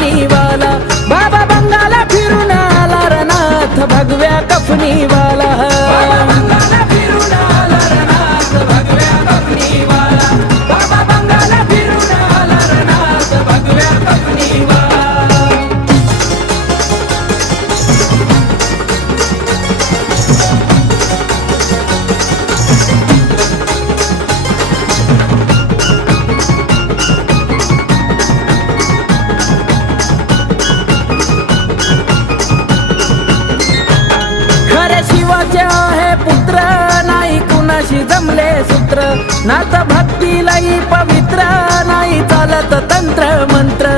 कफनीवाला बाबा बंगाला फिरून आला रनाथ भगव्या कफनीवाला शिवाचे आहे पुत्र नाही कुणाशी जमले सूत्र नाथ भक्तीलाही पवित्र नाही चालत तंत्र मंत्र